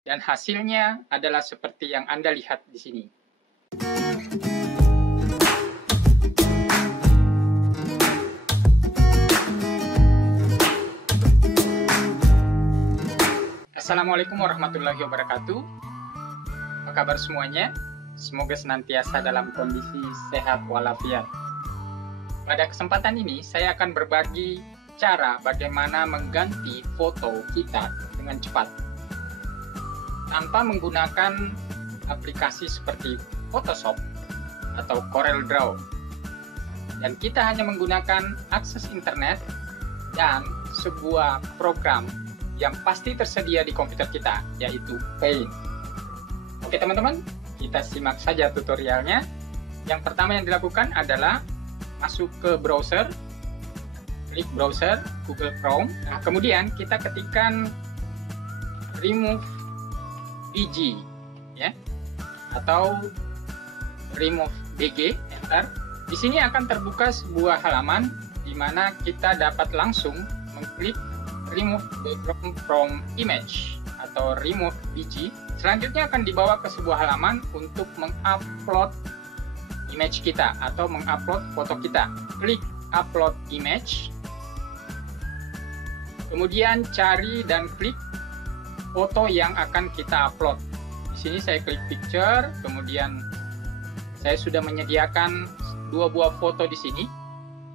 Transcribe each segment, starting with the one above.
dan hasilnya adalah seperti yang Anda lihat di sini. Assalamualaikum warahmatullahi wabarakatuh. Apa kabar semuanya? Semoga senantiasa dalam kondisi sehat walafiat. Pada kesempatan ini saya akan berbagi cara bagaimana mengganti foto kita dengan cepat tanpa menggunakan aplikasi seperti Photoshop atau CorelDRAW. Dan kita hanya menggunakan akses internet dan sebuah program yang pasti tersedia di komputer kita, yaitu Paint. Oke teman-teman, kita simak saja tutorialnya. Yang pertama yang dilakukan adalah masuk ke browser, klik browser Google Chrome. Nah, kemudian kita ketikkan remove bg, ya, atau remove bg, enter. Di sini akan terbuka sebuah halaman di mana kita dapat langsung mengklik remove background from image atau remove bg. Selanjutnya akan dibawa ke sebuah halaman untuk mengupload image kita atau mengupload foto kita. Klik upload image, kemudian cari dan klik foto yang akan kita upload. Di sini saya klik picture, kemudian saya sudah menyediakan dua buah foto di sini,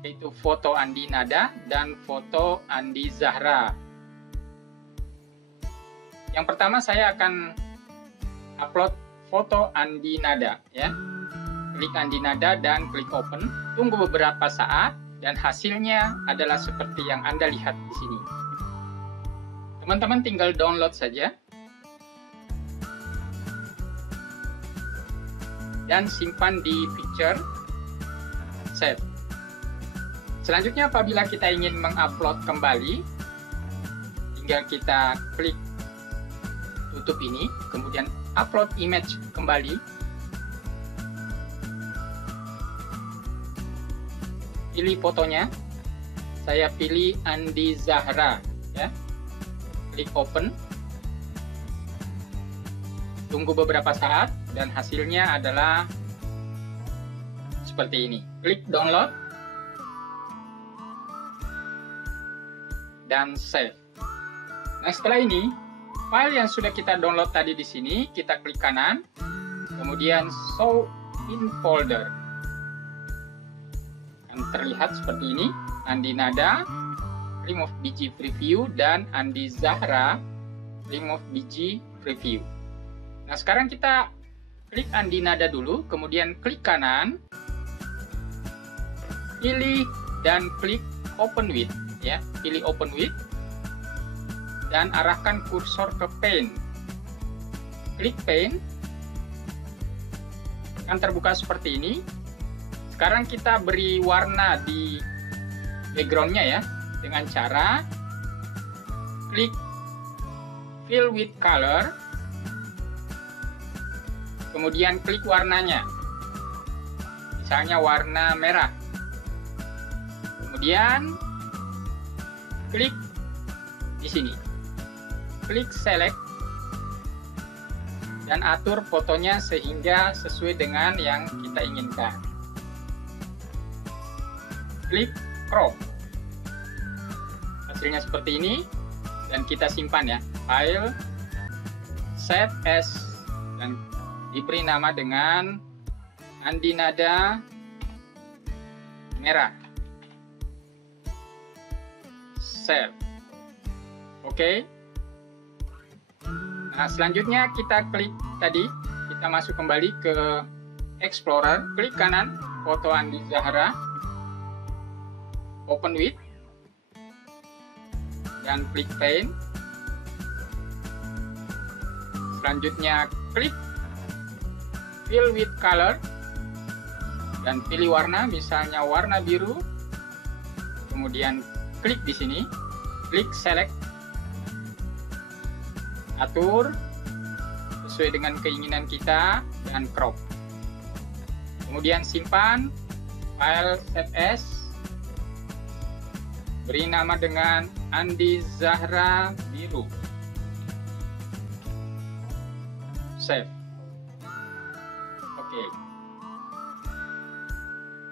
yaitu foto Andi Nada dan foto Andi Zahra. Yang pertama saya akan upload foto Andi Nada, ya. Klik Andi Nada dan klik open. Tunggu beberapa saat dan hasilnya adalah seperti yang Anda lihat di sini. Teman-teman tinggal download saja dan simpan di picture, save. Selanjutnya apabila kita ingin mengupload kembali, tinggal kita klik tutup ini, kemudian upload image kembali. Pilih fotonya, saya pilih Andi Zahra, ya. Klik open. Tunggu beberapa saat dan hasilnya adalah seperti ini. Klik download dan save. Nah, setelah ini, file yang sudah kita download tadi di sini, kita klik kanan, kemudian show in folder. Akan terlihat seperti ini, Andi Nada, remove bg preview, dan Andi Zahra, remove bg preview. Nah, sekarang kita klik Andi Nada dulu, kemudian klik kanan, pilih dan klik open with. Ya, pilih open with dan arahkan kursor ke paint. Klik paint, akan terbuka seperti ini. Sekarang kita beri warna di backgroundnya, ya, dengan cara klik fill with color, kemudian klik warnanya, misalnya warna merah, kemudian klik di sini, klik select dan atur fotonya sehingga sesuai dengan yang kita inginkan. Klik crop, hasilnya seperti ini dan kita simpan, ya, file save as dan diberi nama dengan Andi Nada merah. Save. Oke. Nah, selanjutnya kita klik tadi, kita masuk kembali ke Explorer, klik kanan foto Andi Zahra, open with, dan klik paint. Selanjutnya klik fill with color dan pilih warna, misalnya warna biru, kemudian klik di sini, klik select, atur sesuai dengan keinginan kita dan crop. Kemudian simpan file save as, beri nama dengan Andi Zahra biru. save. Oke.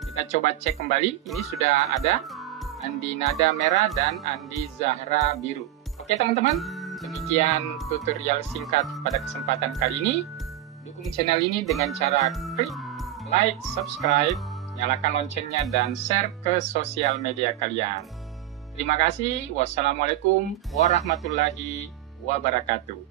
Kita coba cek kembali. Ini sudah ada Andi Nada merah dan Andi Zahra biru. Oke teman-teman, demikian tutorial singkat pada kesempatan kali ini. Dukung channel ini dengan cara klik like, subscribe, nyalakan loncengnya, dan share ke sosial media kalian. Terima kasih. Wassalamualaikum warahmatullahi wabarakatuh.